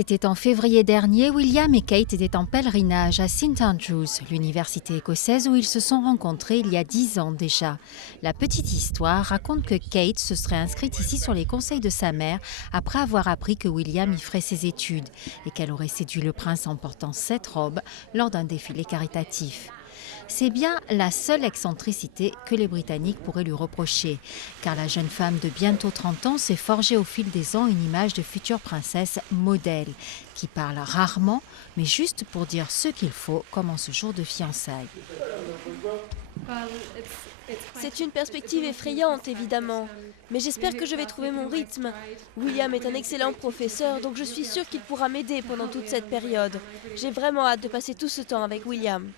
C'était en février dernier, William et Kate étaient en pèlerinage à St Andrews, l'université écossaise où ils se sont rencontrés il y a 10 ans déjà. La petite histoire raconte que Kate se serait inscrite ici sur les conseils de sa mère après avoir appris que William y ferait ses études et qu'elle aurait séduit le prince en portant cette robe lors d'un défilé caritatif. C'est bien la seule excentricité que les Britanniques pourraient lui reprocher, car la jeune femme de bientôt 30 ans s'est forgée au fil des ans une image de future princesse modèle, qui parle rarement, mais juste pour dire ce qu'il faut, comme en ce jour de fiançailles. C'est une perspective effrayante, évidemment, mais j'espère que je vais trouver mon rythme. William est un excellent professeur, donc je suis sûre qu'il pourra m'aider pendant toute cette période. J'ai vraiment hâte de passer tout ce temps avec William.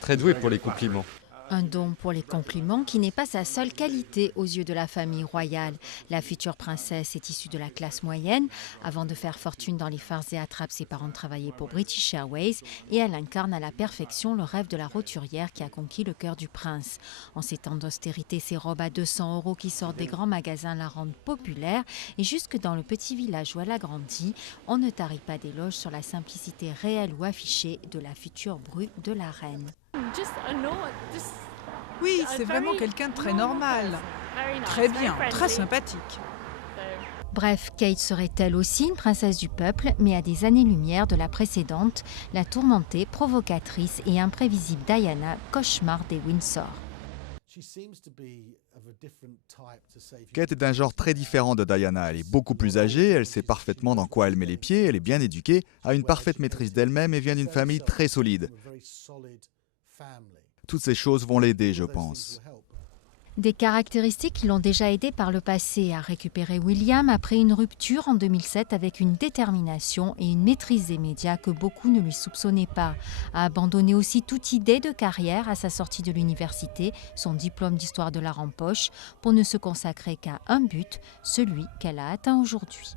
Très doué pour les compliments. Un don pour les compliments qui n'est pas sa seule qualité aux yeux de la famille royale. La future princesse est issue de la classe moyenne. Avant de faire fortune dans les farces et attrapes, ses parents travaillaient pour British Airways et elle incarne à la perfection le rêve de la roturière qui a conquis le cœur du prince. En ces temps d'austérité, ses robes à 200 € qui sortent des grands magasins la rendent populaire et jusque dans le petit village où elle a grandi, on ne tarit pas d'éloges sur la simplicité réelle ou affichée de la future bru de la reine. Oui, c'est vraiment quelqu'un de très normal. Très bien, très sympathique. Bref, Kate serait elle aussi une princesse du peuple, mais à des années-lumière de la précédente, la tourmentée, provocatrice et imprévisible Diana, cauchemar des Windsor. Kate est d'un genre très différent de Diana. Elle est beaucoup plus âgée, elle sait parfaitement dans quoi elle met les pieds, elle est bien éduquée, a une parfaite maîtrise d'elle-même et vient d'une famille très solide. Toutes ces choses vont l'aider, je pense. Des caractéristiques qui l'ont déjà aidé par le passé à récupérer William après une rupture en 2007 avec une détermination et une maîtrise des médias que beaucoup ne lui soupçonnaient pas. A abandonné aussi toute idée de carrière à sa sortie de l'université, son diplôme d'histoire de l'art en poche, pour ne se consacrer qu'à un but, celui qu'elle a atteint aujourd'hui.